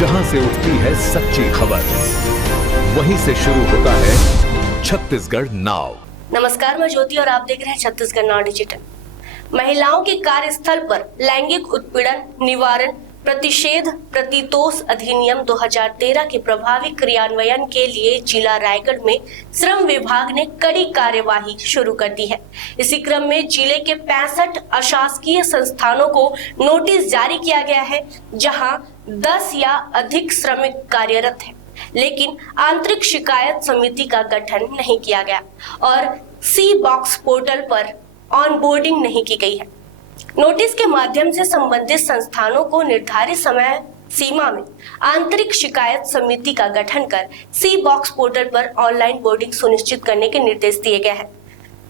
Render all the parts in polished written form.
जहां से उठती है सच्ची खबर, वहीं से शुरू होता है छत्तीसगढ़ नाउ। नमस्कार, मैं ज्योति और आप देख रहे हैं छत्तीसगढ़ नाउ डिजिटल। महिलाओं के कार्यस्थल पर लैंगिक उत्पीड़न निवारण प्रतिषेध प्रतितोष अधिनियम 2013 के प्रभावी क्रियान्वयन के लिए जिला रायगढ़ में श्रम विभाग ने कड़ी कार्यवाही शुरू कर दी है। इसी क्रम में जिले के 65 अशासकीय संस्थानों को नोटिस जारी किया गया है, जहां 10 या अधिक श्रमिक कार्यरत हैं, लेकिन आंतरिक शिकायत समिति का गठन नहीं किया गया और सी बॉक्स पोर्टल पर ऑनबोर्डिंग नहीं की गई है। नोटिस के माध्यम से संबंधित संस्थानों को निर्धारित समय सीमा में आंतरिक शिकायत समिति का गठन कर सी बॉक्स पोर्टल पर ऑनलाइन बोर्डिंग सुनिश्चित करने के निर्देश दिए गए हैं।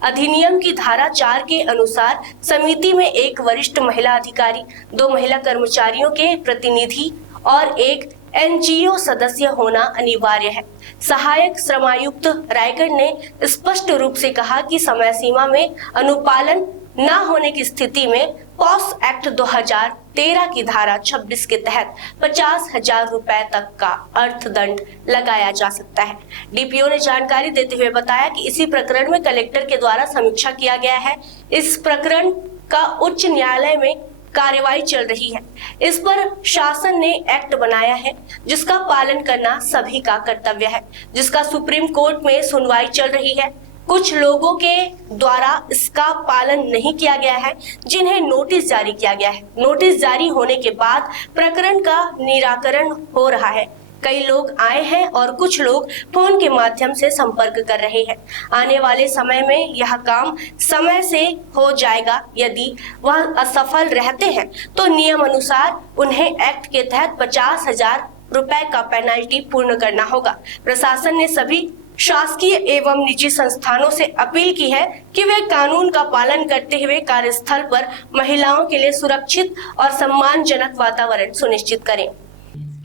अधिनियम की धारा 4 के अनुसार समिति में एक वरिष्ठ महिला अधिकारी, 2 महिला कर्मचारियों के प्रतिनिधि और एक एनजीओ सदस्य होना अनिवार्य है। सहायक श्रमायुक्त रायगढ़ ने स्पष्ट रूप से कहा कि समय सीमा में अनुपालन न होने की स्थिति में पॉस एक्ट 2013 की धारा 26 के तहत 50,000 रुपए तक का अर्थदंड लगाया जा सकता है। डीपीओ ने जानकारी देते हुए बताया कि इसी प्रकरण में कलेक्टर के द्वारा समीक्षा किया गया है। इस प्रकरण का उच्च न्यायालय में कार्यवाही चल रही है। इस पर शासन ने एक्ट बनाया है, जिसका पालन करना सभी का कर्तव्य है, जिसका सुप्रीम कोर्ट में सुनवाई चल रही है। कुछ लोगों के द्वारा इसका पालन नहीं किया गया है, जिन्हें नोटिस जारी किया गया है। नोटिस जारी होने के बाद प्रकरण का निराकरण हो रहा है। कई लोग आए हैं और कुछ लोग फोन के माध्यम से संपर्क कर रहे हैं। आने वाले समय में यह काम समय से हो जाएगा। यदि वह असफल रहते हैं तो नियम अनुसार उन्हें एक्ट के तहत 50,000 रुपए का पेनल्टी पूर्ण करना होगा। प्रशासन ने सभी शासकीय एवं निजी संस्थानों से अपील की है कि वे कानून का पालन करते हुए कार्यस्थल पर महिलाओं के लिए सुरक्षित और सम्मानजनक वातावरण सुनिश्चित करें।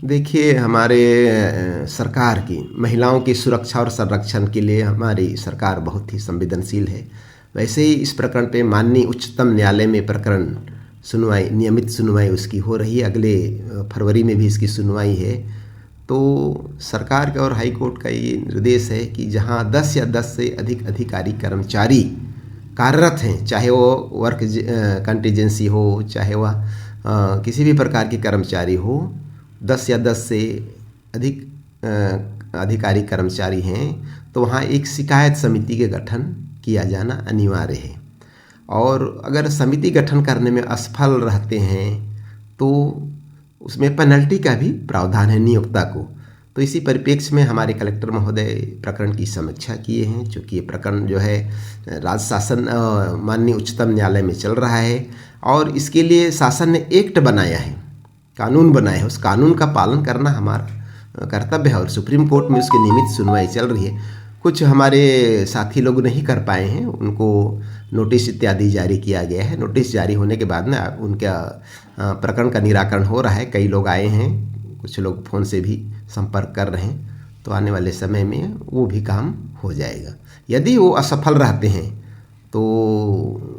देखिए, हमारे सरकार की महिलाओं की सुरक्षा और संरक्षण के लिए हमारी सरकार बहुत ही संवेदनशील है। वैसे ही इस प्रकरण पे माननीय उच्चतम न्यायालय में प्रकरण सुनवाई, नियमित सुनवाई उसकी हो रही है। अगले फरवरी में भी इसकी सुनवाई है। तो सरकार का और हाई कोर्ट का ये निर्देश है कि जहां 10 या 10 से अधिक अधिकारी कर्मचारी कार्यरत हैं, चाहे वो वर्क कंटीजेंसी हो, चाहे वह किसी भी प्रकार के कर्मचारी हो, 10 या 10 से अधिक अधिकारी कर्मचारी हैं, तो वहाँ एक शिकायत समिति के गठन किया जाना अनिवार्य है। और अगर समिति गठन करने में असफल रहते हैं तो उसमें पेनल्टी का भी प्रावधान है नियोक्ता को। तो इसी परिप्रेक्ष्य में हमारे कलेक्टर महोदय प्रकरण की समीक्षा किए हैं। चूँकि ये प्रकरण जो है राज्य शासन माननीय उच्चतम न्यायालय में चल रहा है और इसके लिए शासन ने एक्ट बनाया है, कानून बनाया है। उस कानून का पालन करना हमारा कर्तव्य है और सुप्रीम कोर्ट में उसकी नियमित सुनवाई चल रही है। कुछ हमारे साथी लोग नहीं कर पाए हैं, उनको नोटिस इत्यादि जारी किया गया है। नोटिस जारी होने के बाद ना उनका प्रकरण का निराकरण हो रहा है। कई लोग आए हैं, कुछ लोग फ़ोन से भी संपर्क कर रहे हैं, तो आने वाले समय में वो भी काम हो जाएगा। यदि वो असफल रहते हैं तो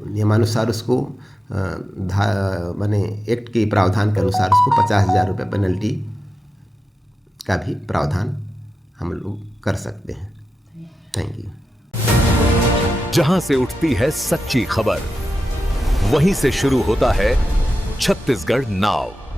नियमानुसार उसको माने एक्ट के प्रावधान के अनुसार उसको 50,000 रुपये पेनल्टी का भी प्रावधान हम लोग कर सकते हैं। Thank you. जहां से उठती है सच्ची खबर, वहीं से शुरू होता है छत्तीसगढ़ नाउ।